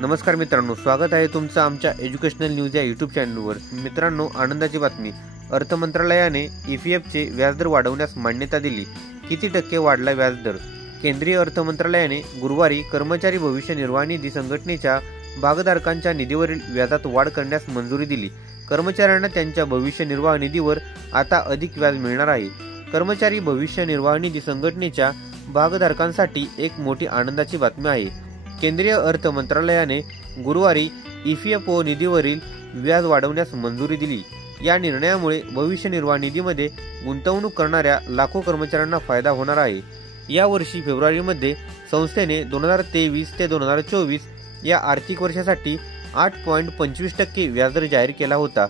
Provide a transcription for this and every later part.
नमस्कार मित्रांनो, स्वागत आहे तुमचं आमच्या एज्युकेशनल न्यूज या यूट्यूब चॅनलवर। मित्रांनो, आनंदाची बातमी, अर्थ मंत्रालयाने ईपीएफचे व्याजदर वाढवण्यास मान्यता दिली। किती टक्के वाढला व्याजदर? केंद्रीय अर्थ मंत्रालयाने गुरुवारी कर्मचारी भविष्य निर्वाह निधी संघटनेच्या भागधारकांच्या निधीवरील व्याजात वाढ करण्यास मंजुरी दिली। कर्मचाऱ्यांना त्यांच्या भविष्य निर्वाह निधीवर आता अधिक व्याज मिळणार आहे। कर्मचारी भविष्य निर्वाह निधी संघटनेच्या भागधारकांसाठी एक मोठी आनंदाची बातमी आहे। केंद्रीय अर्थ मंत्रालयाने गुरुवारी ईपीएफओ निधीवरील व्याज वाढवण्यास मंजुरी दिली। या निर्णयामुळे भविष्य निर्वाह निधीमध्ये गुंतवणूक करणाऱ्या लाखो कर्मचाऱ्यांना फायदा होणार आहे। या वर्षी फेब्रुवारीमध्ये संस्थेने 2023 ते 2024 या आर्थिक वर्षासाठी 8.25% व्याजदर जाहीर केला होता।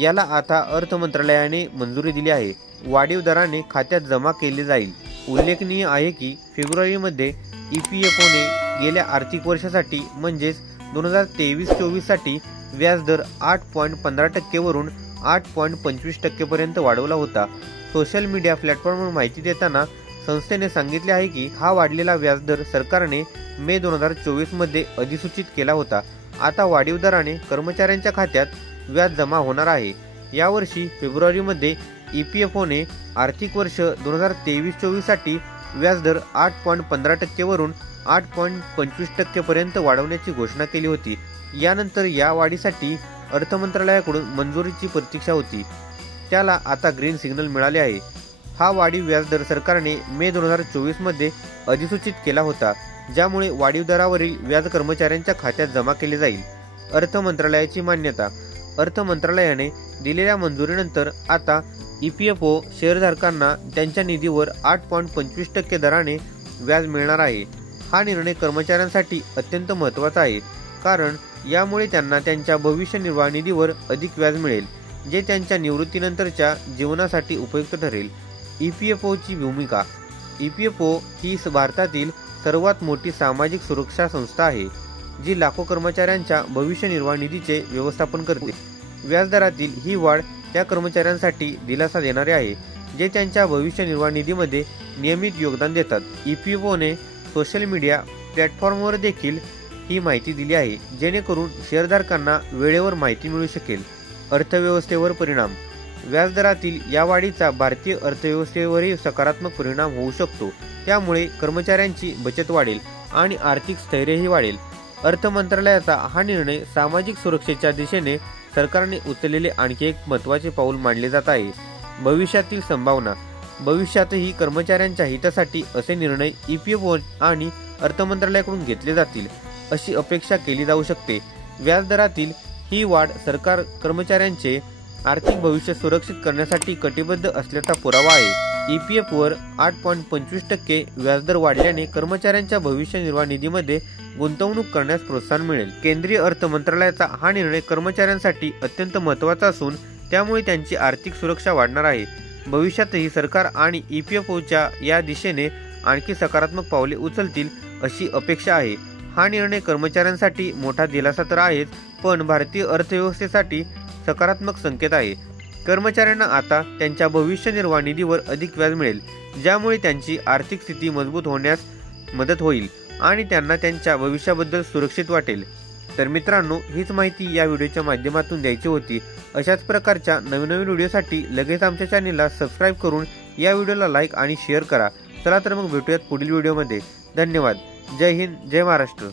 याला आता अर्थ मंत्रालयाने मंजुरी दिली आहे। वाढीव दराने खात्यात जमा केले जाईल। उल्लेखनीय आहे की फेब्रुवारीमध्ये ईपीएफओने गेल्या आर्थिक वर्षासाठी म्हणजेच 2023-24 साठी व्याजदर 8.15% वरून 8.25% पर्यंत वाढवला होता। सोशल मीडिया प्लॅटफॉर्मवर माहिती देताना संस्थेने सांगितले आहे की हा वाढलेला व्याजदर सरकारने मे 2024 मध्ये अधिसूचित केला होता। आता वाढीव दराने कर्मचाऱ्यांच्या खात्यात व्याज जमा होणार आहे। यावर्षी फेब्रुवारीमध्ये ईपीएफओने आर्थिक वर्ष 2023-24 साठी व्याजदर 8.15% वरून 8.25% पर्यंत वाढवण्याची घोषणा केली होती। यानंतर या वाढीसाठी अर्थ मंत्रालयाकडून मंजुरीची प्रतीक्षा होती, त्याला आता ग्रीन सिग्नल मिळाले आहे। हा वाढीव व्याजदर सरकारने मे 2024 मध्ये अधिसूचित केला होता, ज्यामुळे वाढीव दरावरील व्याज कर्मचाऱ्यांच्या खात्यात जमा केले जाईल। अर्थ मंत्रालयाची मान्यता। अर्थ मंत्रालयाने दिलेल्या मंजुरीनंतर आता ईपीएफओ शेअरधारकांना त्यांच्या निधीवर 8.25% दराने व्याज मिळणार आहे। हा निर्णय कर्मचाऱ्यांसाठी अत्यंत महत्त्वाचा आहे, कारण यामुळे त्यांना त्यांच्या भविष्य निर्वाह निधीवर अधिक व्याज मिळेल, जे त्यांच्या निवृत्तीनंतरच्या जीवनासाठी उपयुक्त ठरेल। ईपीएफओची भूमिका। ईपीएफओ ही भारतातील सर्वात मोठी सामाजिक सुरक्षा संस्था आहे, जी लाखो कर्मचाऱ्यांच्या भविष्य निर्वाह निधीचे व्यवस्थापन करते। व्याजदरातील ही वाढ त्या कर्मचाऱ्यांसाठी दिलासा देणारे आहे, जे त्यांच्या भविष्य निर्वाह निधीमध्ये नियमित योगदान देतात। ईपीएफओने सोशल मीडिया प्लॅटफॉर्मवर देखील ही माहिती दिली आहे, जेणेकरून शेअरधारकांना वेळेवर माहिती मिळू शकेल। अर्थव्यवस्थेवर परिणाम। व्याजदरातील या वाढीचा भारतीय अर्थव्यवस्थेवरही सकारात्मक परिणाम होऊ शकतो। त्यामुळे कर्मचाऱ्यांची बचत वाढेल आणि आर्थिक स्थैर्यही वाढेल। अर्थ मंत्रालयाचा हा निर्णय सामाजिक सुरक्षेच्या दिशेने सरकारने उचललेले आणखी एक महत्त्वाचे पाऊल मानले जात आहे। भविष्यातील संभावना। भविष्यातही कर्मचाऱ्यांच्या हितासाठी असे निर्णय ईपीएफओ आणि अर्थ मंत्रालयाकडून घेतले जातील, अशी अपेक्षा केली जाऊ शकते। व्याजदरातील ही वाढ सरकार कर्मचाऱ्यांचे आर्थिक भविष्य सुरक्षित करण्यासाठी कटिबद्ध असल्याचा पुरावा आहे। ईपीएफवर 8.25% व्याजदर वाढल्याने कर्मचाऱ्यांच्या भविष्य निर्वाह निधीमध्ये गुंतवणूक करण्यास प्रोत्साहन मिळेल। केंद्रीय अर्थ मंत्रालयाचा हा निर्णय कर्मचाऱ्यांसाठी अत्यंत महत्त्वाचा असून त्यामुळे त्यांची आर्थिक सुरक्षा वाढणार आहे। भविष्यातही सरकार आणि ईपीएफओच्या या दिशेने आणखी सकारात्मक पावले उचलतील अशी अपेक्षा आहे। हा निर्णय कर्मचाऱ्यांसाठी मोठा दिलासा तर आहेच, पण भारतीय अर्थव्यवस्थेसाठी सकारात्मक संकेत आहे। कर्मचाऱ्यांना आता त्यांच्या भविष्य निर्वाह निधीवर अधिक व्याज मिळेल, ज्यामुळे त्यांची आर्थिक स्थिती मजबूत होण्यास मदत होईल आणि त्यांना त्यांच्या भविष्याबद्दल सुरक्षित वाटेल। तर मित्रांनो, हीच माहिती या व्हिडिओच्या माध्यमातून द्यायची होती। अशाच प्रकारच्या नवीन व्हिडिओसाठी लगेच आमच्या चॅनलला सबस्क्राईब करून या व्हिडिओला लाईक आणि शेअर करा। चला तर मग भेटूयात पुढील व्हिडिओमध्ये। धन्यवाद। जय हिंद, जय महाराष्ट्र।